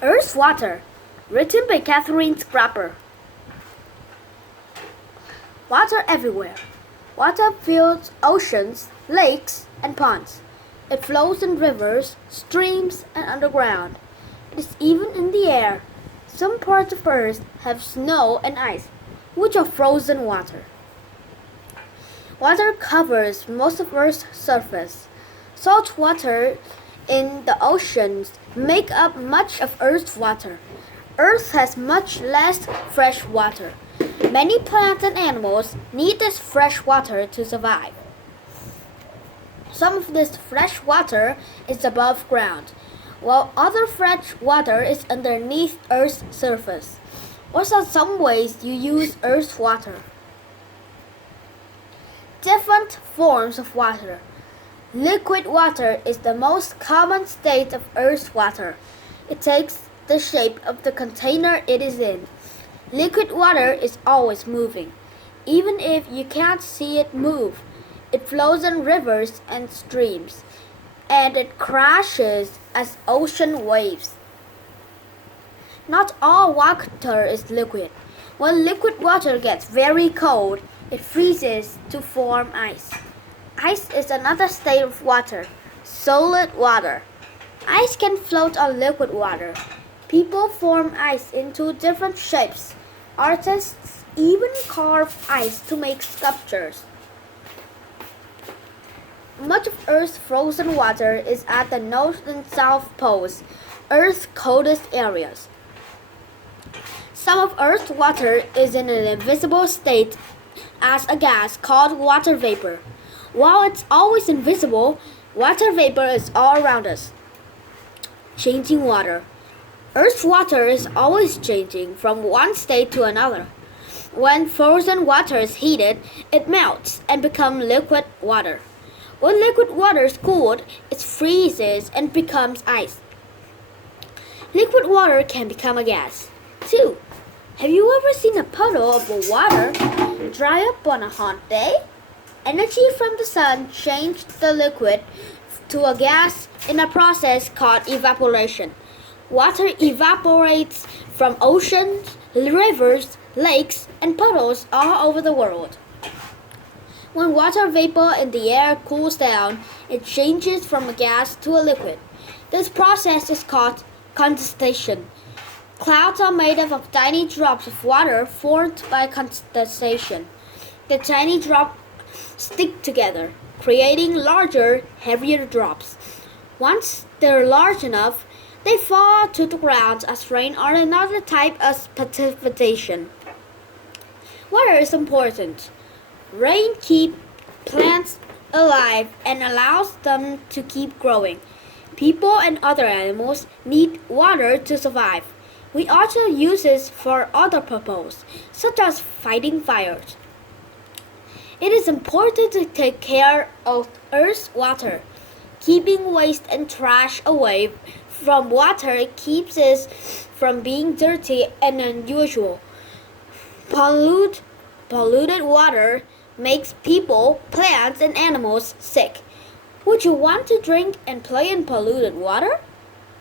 Earth's Water, written by Catherine Scrapper. Water everywhere. Water fills oceans, lakes, and ponds. It flows in rivers, streams, and underground. It is even in the air. Some parts of Earth have snow and ice, which are frozen water. Water covers most of Earth's surface. Salt water in the oceans make up much of Earth's water. Earth has much less fresh water. Many plants and animals need this fresh water to survive. Some of this fresh water is above ground, while other fresh water is underneath Earth's surface. What are some ways you use Earth's water? Different forms of water. Liquid water is the most common state of Earth's water. It takes the shape of the container it is in. Liquid water is always moving. Even if you can't see it move, it flows in rivers and streams, and it crashes as ocean waves. Not all water is liquid. When liquid water gets very cold, it freezes to form ice. Ice is another state of water, solid water. Ice can float on liquid water. People form ice into different shapes. Artists even carve ice to make sculptures. Much of Earth's frozen water is at the North and South Poles, Earth's coldest areas. Some of Earth's water is in an invisible state as a gas called water vapor. While it's always invisible, water vapor is all around us. Changing water. Earth's water is always changing from one state to another. When frozen water is heated, it melts and becomes liquid water. When liquid water is cooled, it freezes and becomes ice. Liquid water can become a gas. 2. Have you ever seen a puddle of water dry up on a hot day? Energy from the sun changed the liquid to a gas in a process called evaporation. Water evaporates from oceans, rivers, lakes, and puddles all over the world. When water vapor in the air cools down, it changes from a gas to a liquid. This process is called condensation. Clouds are made up of tiny drops of water formed by condensation. The tiny drops stick together, creating larger, heavier drops. Once they're large enough, they fall to the ground as rain or another type of precipitation. Water is important. Rain keeps plants alive and allows them to keep growing. People and other animals need water to survive. We also use it for other purposes, such as fighting fires. It is important to take care of Earth's water. Keeping waste and trash away from water keeps it from being dirty and unusual. Polluted water makes people, plants, and animals sick. Would you want to drink and play in polluted water?